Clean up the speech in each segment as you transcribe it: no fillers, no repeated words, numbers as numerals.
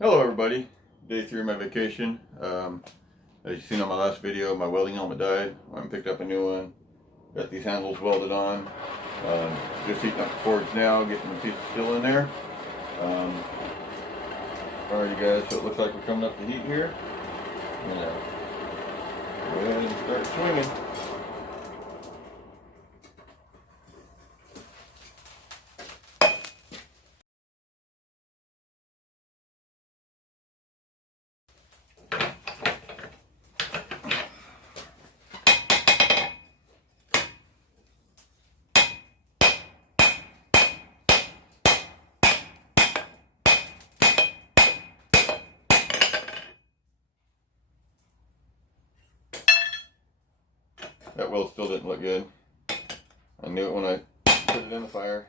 Hello everybody, day 3 of my vacation. As you've seen on my last video, my welding helmet died. I picked up a new one. Got these handles welded on. Just heating up the forge now, getting the pieces still in there. Alrighty guys, so it looks like we're coming up to heat here. I'm gonna go ahead and start swinging. That weld still didn't look good. I knew it when I put it in the fire.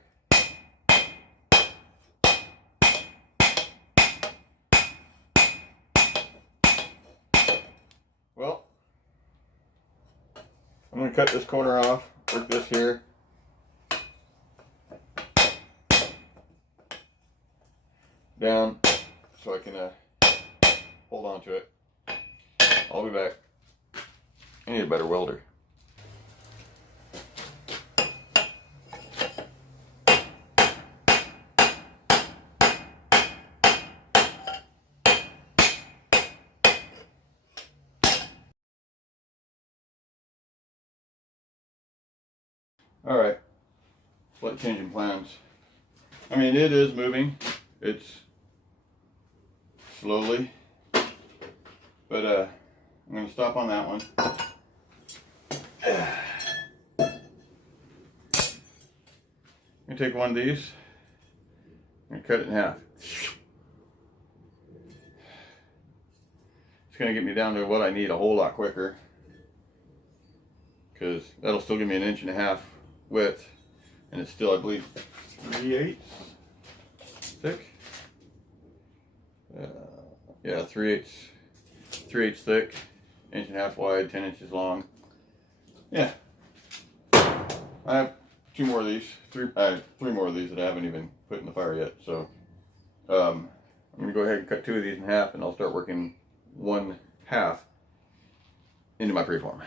Well, I'm going to cut this corner off, work this here. Down so I can hold on to it. I'll be back. I need a better welder. Alright, slight change in plans. I mean, it is moving. It's slowly, but I'm going to stop on that one. I'm going to take one of these and cut it in half. It's going to get me down to what I need a whole lot quicker, because that'll still give me 1.5 inches width, and it's still, I believe, 3/8 thick. Yeah, 3/8 thick, 1.5 inches wide, 10 inches long. Yeah, I have 2 more of these, I have 3 more of these that I haven't even put in the fire yet. So I'm gonna go ahead and cut 2 of these in half, and I'll start working 1/2 into my preform.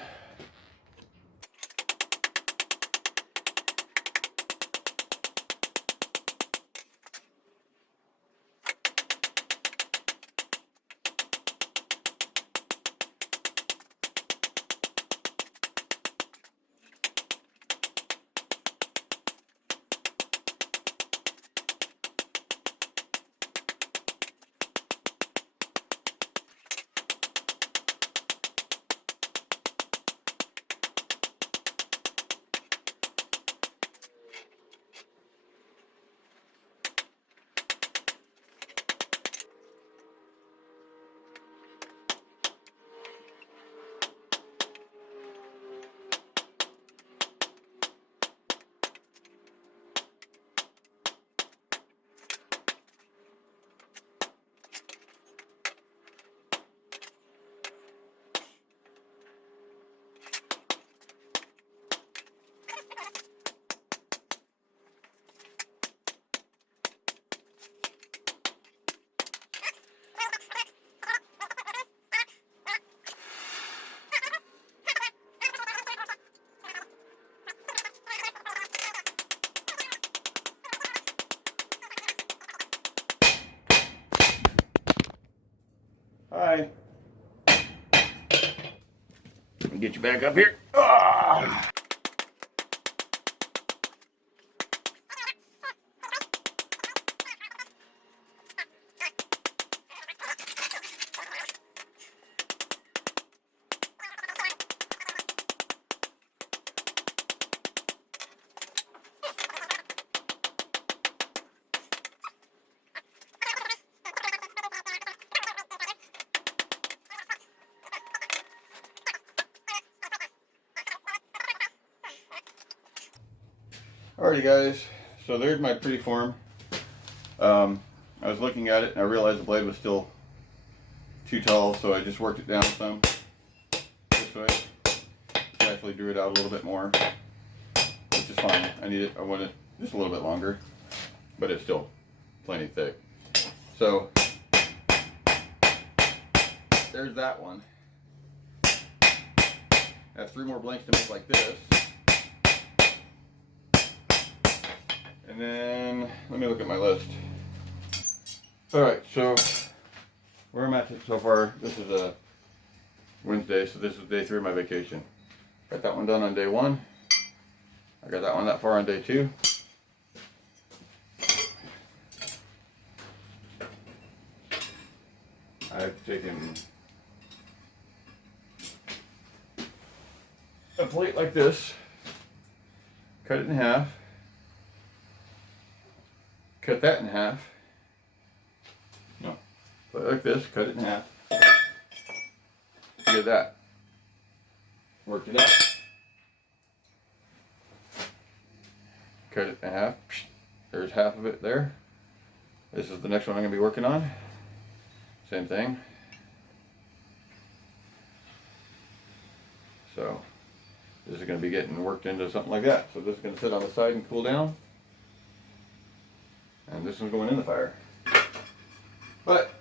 Hi. Let me get you back up here. Ah! Alrighty guys, so there's my preform. I was looking at it and I realized the blade was still too tall, so I just worked it down some this way. Actually drew it out a little bit more, which is fine. I want it just a little bit longer, but it's still plenty thick. So there's that one. I have 3 more blanks to make like this. And then, let me look at my list. Alright, so where I'm at so far, this is a Wednesday, so this is day 3 of my vacation. Got that one done on day 1. I got that one that far on day 2. I've taken a plate like this, cut it in half, cut that in half, no, plate like this, cut it in half, get that, worked it out, cut it in half, there's half of it there. This is the next one I'm going to be working on. Same thing. So this is going to be getting worked into something like that. So this is going to sit on the side and cool down. And this one's going in the fire. But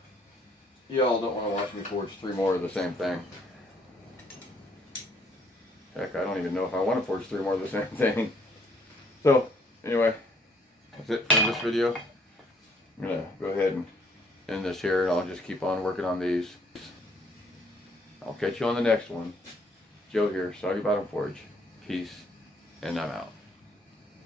y'all don't want to watch me forge 3 more of the same thing. Heck, I don't even know if I want to forge 3 more of the same thing. So anyway, that's it for this video. I'm going to go ahead and end this here, and I'll just keep on working on these. I'll catch you on the next one. Joe here, Soggy Bottom Forge. Peace, and I'm out.